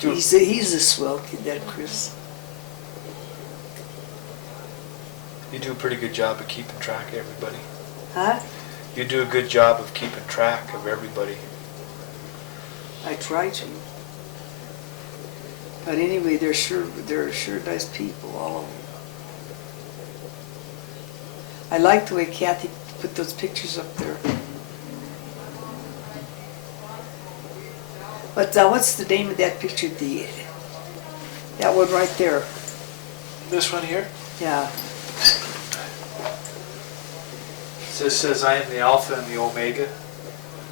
He's a swell kid, that Chris. You do a pretty good job of keeping track of everybody. Huh? You do a good job of keeping track of everybody. I try to. But anyway, they're sure nice people, all of them. I like the way Kathy put those pictures up there. But what's the name of that picture? That one right there. This one here? Yeah. This says, I am the Alpha and the Omega.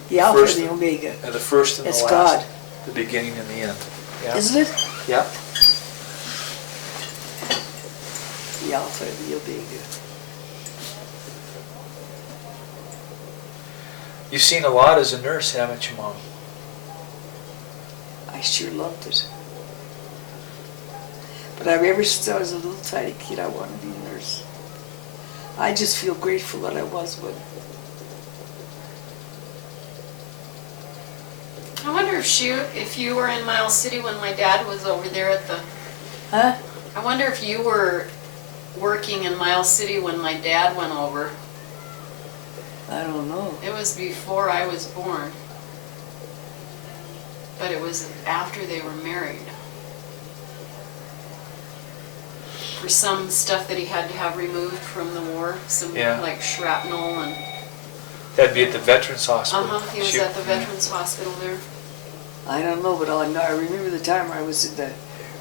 The Alpha and the Omega. And the first and the last. It's God. The beginning and the end. Yeah. Isn't it? Yeah. The Alpha and the Omega. You've seen a lot as a nurse, haven't you, Mom? I sure loved it. But ever since I was a little tiny kid, I wanted to be a nurse. I just feel grateful that I was one. I wonder if you were in Miles City when my dad was over there at the... Huh? I wonder if you were working in Miles City when my dad went over. I don't know. It was before I was born. But it was after they were married. For some stuff that he had to have removed from the war, some like shrapnel and... That'd be at the Veterans Hospital. He was at the Veterans Hospital there. I don't know, but I remember the time I was in the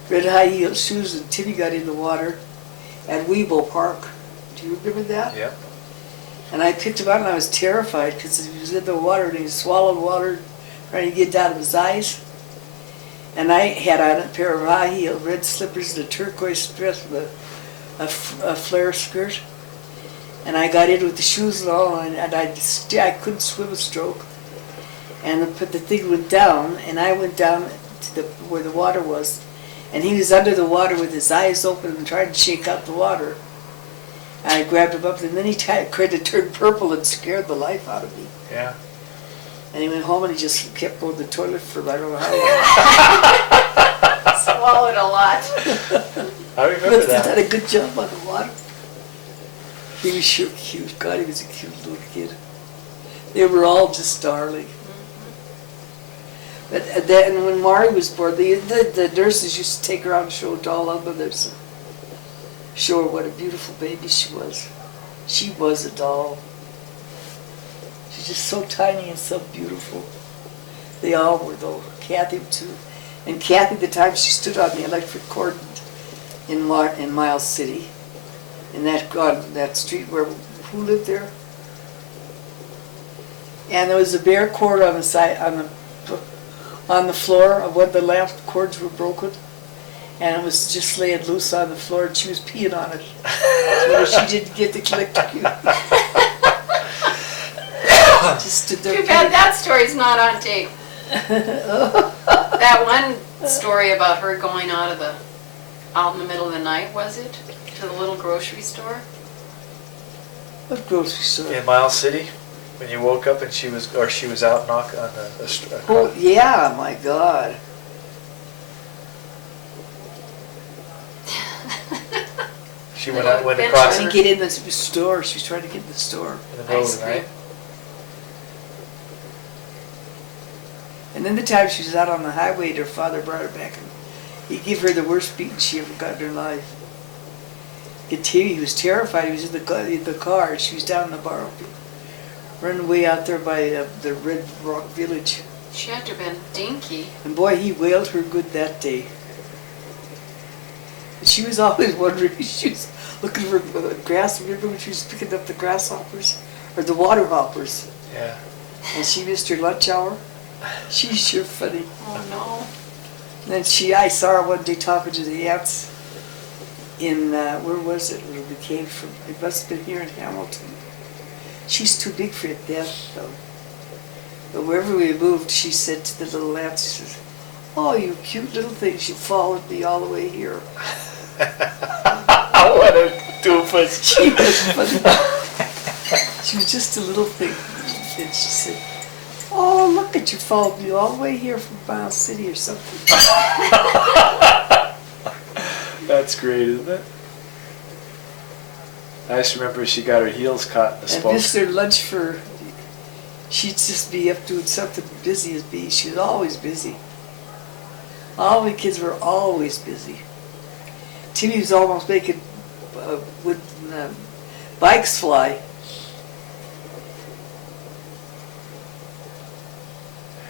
red high heel shoes and Timmy got in the water at Weebo Park. Do you remember that? Yeah. And I picked him out and I was terrified because he was in the water and he swallowed water trying to get out of his eyes. And I had on a pair of high heel red slippers and a turquoise dress with a flare skirt. And I got in with the shoes and all, and I couldn't swim a stroke. And the thing went down, and I went down to where the water was, and he was under the water with his eyes open and trying to shake out the water. And I grabbed him up, and then he tried to turn purple and scared the life out of me. Yeah. And he went home and he just kept going to the toilet for I don't know how long. Swallowed a lot. I remember that. He did a good job on the water. He was sure cute. God, he was a cute little kid. They were all just darling. But then when Mari was born, the nurses used to take her out and show doll up others. Show her what a beautiful baby she was. She was a doll. She's just so tiny and so beautiful. They all were, though. Kathy, too. And Kathy, the time she stood on the electric cord in Miles City, in that street where, who lived there? And there was a bare cord on the side, on the floor of one of the lamp cords were broken, and it was just laying loose on the floor, and she was peeing on it. So she didn't get the electrocute. Just stood there. Too bad that story's not on tape. That one story about her going out in the middle of the night, was it? To the little grocery store? What grocery store? In Miles City, when you woke up and she was out knocking on the Oh yeah, my God. She went across. Trying to get in the store. She was trying to get in the store. In the middle of the night. And then the time she was out on the highway, her father brought her back, and he gave her the worst beating she ever got in her life. He was terrified. He was in the car. She was down in the bar, running away out there by the Red Rock Village. She had to have been dinky. And boy, he wailed her good that day. But she was always wondering, she was looking for grass. Remember when she was picking up the grasshoppers? Or the water hoppers? Yeah. And she missed her lunch hour? She's sure funny. Oh no. And then I saw her one day talking to the ants in, where was it, where we came from? It must have been here in Hamilton. She's too big for it then, though. But wherever we moved, she said to the little ants, she says, "Oh, you cute little things, you followed me all the way here." What a doofus. She was funny. She was just a little thing. And she said, "Oh, look at you, followed me all the way here from Miles City or something. That's great, isn't it? I just remember she got her heels caught in the And spokes. missed their lunch for, she'd just be up doing something busy as bee. She was always busy. All the kids were always busy. Timmy was almost making bikes fly.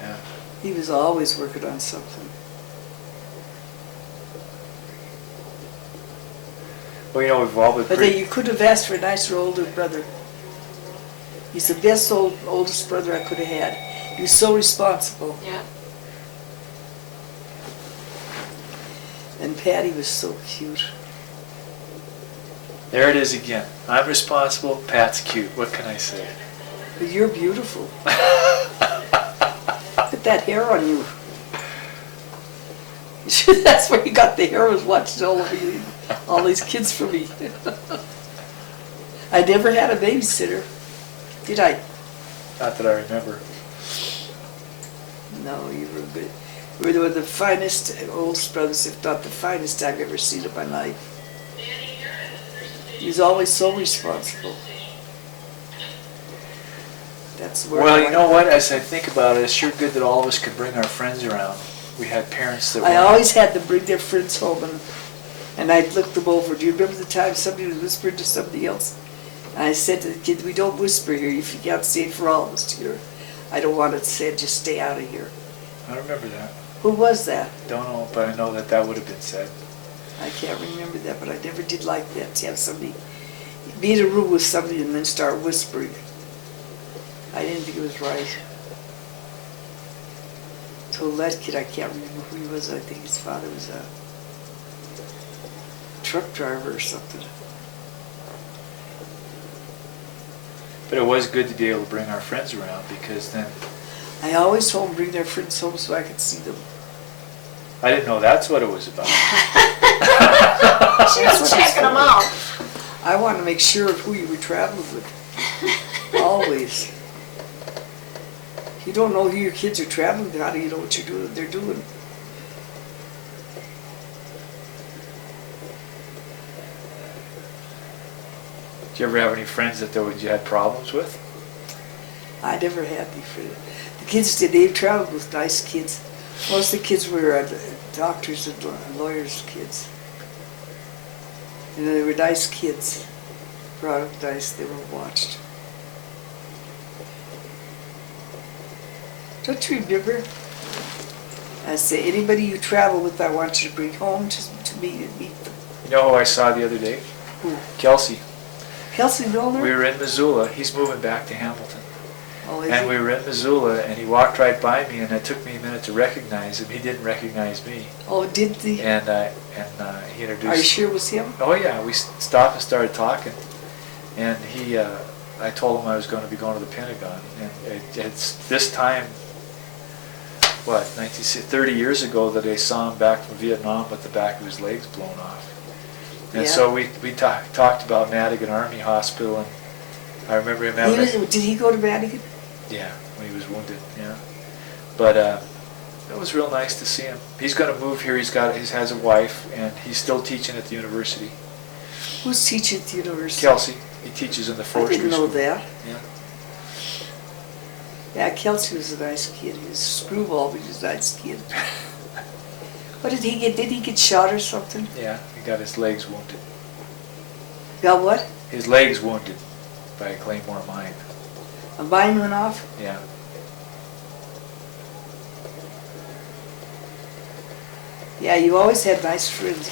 Yeah. He was always working on something. Well, you know, we've all been But pretty... then you could have asked for a nicer older brother. He's the best oldest brother I could have had. He was so responsible. Yeah. And Patty was so cute. There it is again. I'm responsible, Pat's cute. What can I say? But you're beautiful. Look at that hair on you. That's where you got the hair, was watching all these kids for me. I never had a babysitter, did I? Not that I remember. No, you were good. You were one of the finest oldest brothers, if not the finest I've ever seen in my life. He was always so responsible. That's where Well, you know what? As I think about it, it's sure good that all of us could bring our friends around. We had parents that I were... always had them bring their friends home, and I'd look them over. Do you remember the time somebody was whispering to somebody else? And I said to the kid, we don't whisper here. If you can't say it for all of us to hear, I don't want it said, just stay out of here. I remember that. Who was that? Don't know, but I know that that would have been said. I can't remember that, but I never did like that, to have somebody be in a room with somebody and then start whispering. I didn't think it was right. Told that kid, I can't remember who he was. I think his father was a truck driver or something. But it was good to be able to bring our friends around, because then... I always told them bring their friends home so I could see them. I didn't know that's what it was about. She was checking them out. I want to make sure of who you were traveling with. Always. If you don't know who your kids are traveling with, how do you know what they're doing? Did you ever have any friends that you had problems with? I never had any friends. The kids did. They traveled with nice kids. Most of the kids were doctors and lawyers' kids. And they were nice kids. Brought up nice. They were watched. Don't you remember? I say, anybody you travel with, I want you to bring home to meet them. You know who I saw the other day? Who? Kelsey. Kelsey Milner? We were in Missoula. He's moving back to Hamilton. Oh, is And he? we were in Missoula, and he walked right by me, and it took me a minute to recognize him. He didn't recognize me. Oh, did he? And he introduced... Are you sure it was him? Oh yeah, we stopped and started talking, and I told him I was going to be going to the Pentagon, and it's this time, 30 years ago that I saw him back from Vietnam with the back of his legs blown off. And Yeah. so we talked about Madigan Army Hospital, and I remember him having... Did he go to Madigan? Yeah, when he was wounded, yeah. But it was real nice to see him. He's going to move here. He has a wife, and he's still teaching at the university. Who's teaching at the university? Kelsey. He teaches in the I forestry didn't know school. that. Yeah. Yeah, Kelsey was a nice kid. He was a screwball, but he was a nice kid. What did he get? Did he get shot or something? Yeah, he got his legs wounded. Got what? His legs wounded by a Claymore mine. A mine went off? Yeah. Yeah, you always had nice friends.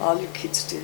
All your kids did.